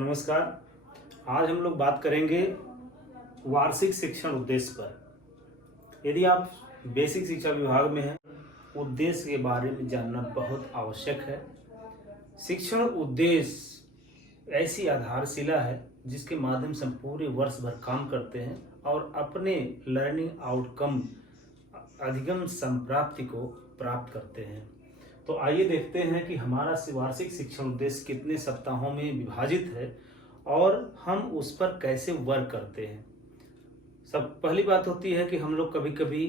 नमस्कार। आज हम लोग बात करेंगे वार्षिक शिक्षण उद्देश्य पर। यदि आप बेसिक शिक्षा विभाग में हैं, उद्देश्य के बारे में जानना बहुत आवश्यक है। शिक्षण उद्देश्य ऐसी आधारशिला है जिसके माध्यम से हम पूरे वर्ष भर काम करते हैं और अपने लर्निंग आउटकम अधिगम संप्राप्ति को प्राप्त करते हैं। तो आइए देखते हैं कि हमारा वार्षिक शिक्षण उद्देश्य कितने सप्ताहों में विभाजित है और हम उस पर कैसे वर्क करते हैं। सब पहली बात होती है कि हम लोग कभी कभी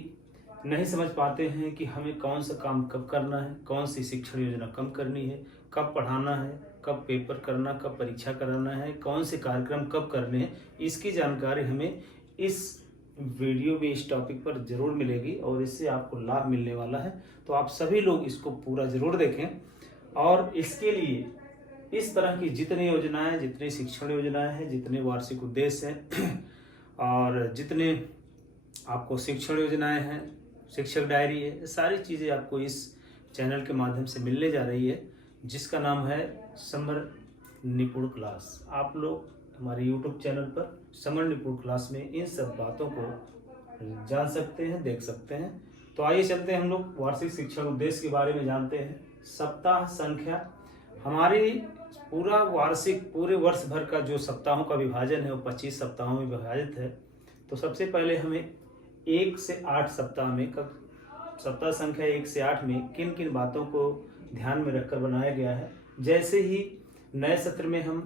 नहीं समझ पाते हैं कि हमें कौन सा काम कब करना है, कौन सी शिक्षण योजना कब करनी है, कब पढ़ाना है, कब पेपर करना, कब परीक्षा कराना है, कौन से कार्यक्रम कब करने हैं। इसकी जानकारी हमें इस वीडियो में इस टॉपिक पर जरूर मिलेगी और इससे आपको लाभ मिलने वाला है। तो आप सभी लोग इसको पूरा जरूर देखें और इसके लिए इस तरह की जितनी योजनाएं, जितनी शिक्षण योजनाएं हैं, जितने वार्षिक उद्देश्य हैं और जितने आपको शिक्षण योजनाएं हैं, शिक्षक डायरी है, सारी चीज़ें आपको इस चैनल के माध्यम से मिलने जा रही है, जिसका नाम है समर निपुण क्लास। आप लोग हमारे YouTube चैनल पर समर निपुण क्लास में इन सब बातों को जान सकते हैं, देख सकते हैं। तो आइए चलते हैं हम लोग वार्षिक शिक्षण उद्देश्य के बारे में जानते हैं। सप्ताह संख्या, हमारी पूरे वर्ष भर का जो सप्ताहों का विभाजन है वो 25 सप्ताहों में विभाजित है। तो सबसे पहले हमें 1 से 8 सप्ताह में सप्ताह संख्या 1 से 8 में किन किन बातों को ध्यान में रखकर बनाया गया है। जैसे ही नए सत्र में हम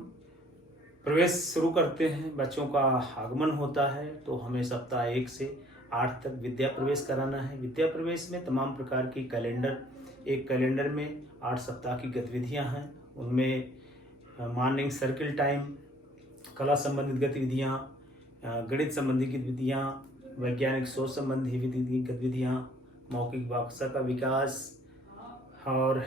प्रवेश शुरू करते हैं, बच्चों का आगमन होता है, तो हमें सप्ताह 1 से 8 तक विद्या प्रवेश कराना है। विद्या प्रवेश में तमाम प्रकार की एक कैलेंडर में 8 सप्ताह की गतिविधियां हैं। उनमें मॉर्निंग सर्किल टाइम, कला संबंधित गतिविधियां, गणित संबंधी गतिविधियां, वैज्ञानिक सोच संबंधी गतिविधियां, मौखिक भाषा का विकास और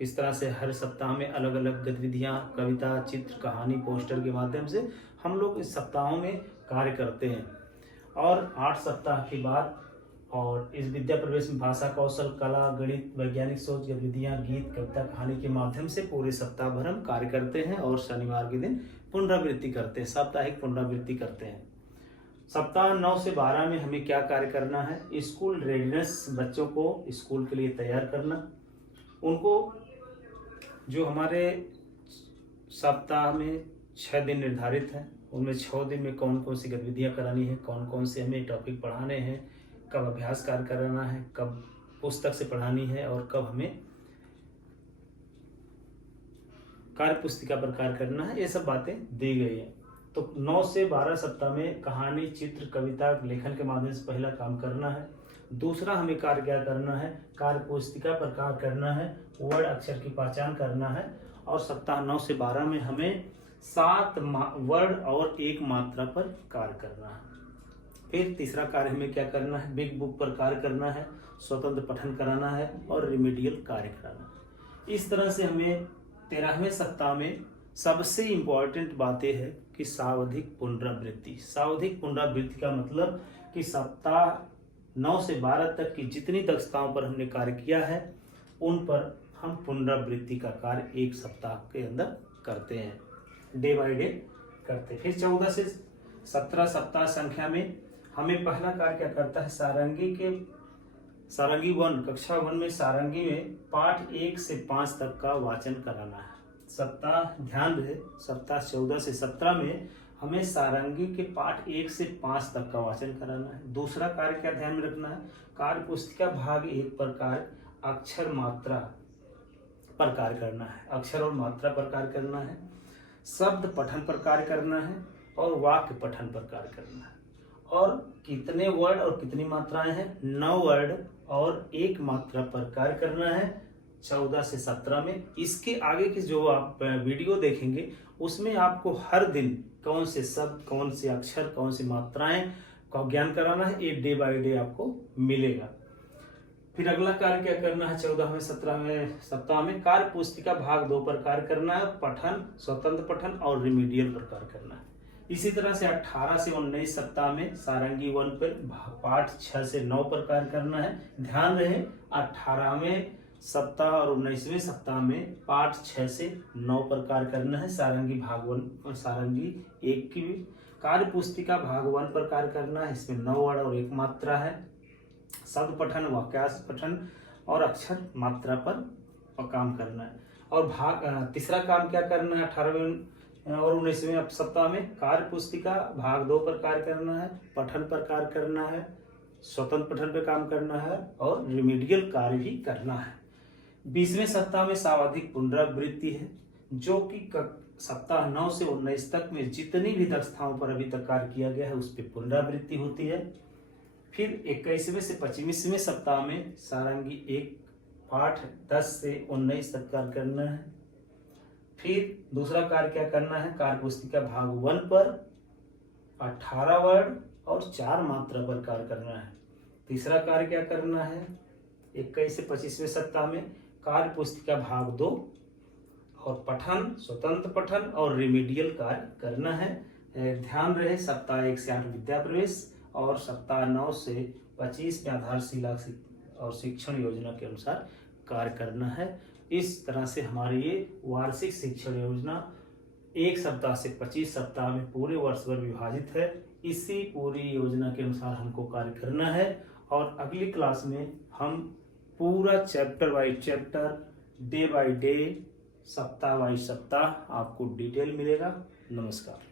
इस तरह से हर सप्ताह में अलग अलग गतिविधियां, कविता, चित्र, कहानी, पोस्टर के माध्यम से हम लोग इस सप्ताहों में कार्य करते हैं। और 8 सप्ताह के बाद और इस विद्या प्रवेश में भाषा कौशल, कला, गणित, वैज्ञानिक सोच गतिविधियां, गीत, कविता, कहानी के माध्यम से पूरे सप्ताह भर हम कार्य करते हैं और शनिवार के दिन पुनरावृत्ति करते हैं, साप्ताहिक पुनरावृत्ति करते हैं। सप्ताह 9 से 12 में हमें क्या कार्य करना है? स्कूल रेडीनेस, बच्चों को स्कूल के लिए तैयार करना। उनको जो हमारे सप्ताह में 6 दिन निर्धारित हैं, उनमें 6 दिन में कौन कौन सी गतिविधियां करानी है, कौन कौन से हमें टॉपिक पढ़ाने हैं, कब अभ्यास कार्य कराना है, कब पुस्तक से पढ़ानी है और कब हमें कार्य पुस्तिका पर कार्य करना है, ये सब बातें दी गई हैं। तो 9 से 12 सप्ताह में कहानी, चित्र, कविता, लेखन के माध्यम से पहला काम करना है। दूसरा हमें कार्य क्या करना है? कार्य पुस्तिका पर कार्य करना है, वर्ड अक्षर की पहचान करना है। और सप्ताह 9 से 12 में हमें 7 वर्ड और 1 मात्रा पर कार्य करना है। फिर तीसरा कार्य हमें क्या करना है? बिग बुक पर कार्य करना है, स्वतंत्र पठन कराना है और रिमीडियल कार्य कराना है। इस तरह से हमें 13वें सप्ताह में सबसे इम्पोर्टेंट बातें है कि सावधिक पुनरावृत्ति। सावधिक पुनरावृत्ति का मतलब कि सप्ताह 9 से 12 तक की जितनी दक्षताओं पर हमने कार्य किया है उन पर हम पुनरावृत्ति का कार्य 1 सप्ताह के अंदर करते हैं, डे बाय डे करते हैं। फिर 14 से 17 सप्ताह संख्या में हमें पहला कार्य क्या करता है? सारंगी 1, कक्षा 1 में सारंगी में पाठ 1 से 5 तक का वाचन कराना है। ध्यान रहे, सप्ताह 14 से 17 में हमें सारंगी के पाठ 1 से 5 तक का वाचन कराना है। दूसरा कार्य क्या ध्यान में रखना है? कार्य पुस्तिका भाग 1 पर कार्य अक्षर मात्रा पर कार्य करना है, अक्षर और मात्रा पर कार्य करना है, शब्द पठन पर कार्य करना है और वाक्य पठन पर कार्य करना है। और कितने वर्ड और कितनी मात्राएं हैं? 9 वर्ड और 1 मात्रा पर कार्य करना है 14 से 17 में। इसके आगे की जो आप वीडियो देखेंगे उसमें आपको हर दिन कौन से शब्द, कौन से अक्षर, कौन सी मात्राएं का ज्ञान कराना है, ये डे बाय डे आपको मिलेगा। फिर अगला कार्य क्या करना है? 14वें 17वें सप्ताह में कार्य पुस्तिका भाग 2 पर कार्य करना है, पठन, स्वतंत्र पठन और रिमीडियल पर कार्य करना है। इसी तरह से 18 से 19 सप्ताह में सारंगी 1 पर पाठ 6 से 9 पर कार्य करना है। ध्यान रहे 18वें सप्ताह और 19वें सप्ताह में पाठ 6 से 9 पर कार्य करना है। सारंगी भाग 1 सारंगी 1 की कार्य पुस्तिका भाग 1 पर कार्य करना है। इसमें 9 वर्ड और 1 मात्रा है। शब्द पठन, वाक्यांश पठन और अक्षर मात्रा पर काम करना है। और तीसरा काम क्या करना है 18वें और 19वें सप्ताह में कार्य पुस्तिका भाग 2 पर कार्य करना है, पठन पर कार्य करना है, स्वतंत्र पठन पर काम करना है और रिमीडियल कार्य भी करना है। 20वें सप्ताह में सावधिक पुनरावृत्ति है, जो कि सप्ताह 9 से 19 तक में जितनी भी दक्षताओं पर अभी तक कार्य किया गया है उस पर पुनरावृत्ति होती है। फिर 21वें से 25वें सप्ताह में सारंगी 1 पाठ 10 से 19 तक कार्य करना है। फिर दूसरा कार्य क्या करना है, कार्य पुस्तिका भाग 1 पर 18 वर्ड और 4 मात्रा पर कार्य करना है। तीसरा कार्य क्या करना है 21 से 25वें सप्ताह में कार्य पुस्तिका भाग 2 और पठन, स्वतंत्र पठन और रिमीडियल कार्य करना है। ध्यान रहे सप्ताह 1 से 8 विद्या प्रवेश और सप्ताह 9 से 25 में आधारशिला और शिक्षण योजना के अनुसार कार्य करना है। इस तरह से हमारी ये वार्षिक शिक्षण योजना 1 सप्ताह से 25 सप्ताह में पूरे वर्ष भर विभाजित है। इसी पूरी योजना के अनुसार हमको कार्य करना है और अगली क्लास में हम पूरा chapter by chapter, day by day, सप्ताह बाय सप्ताह आपको डिटेल मिलेगा। नमस्कार।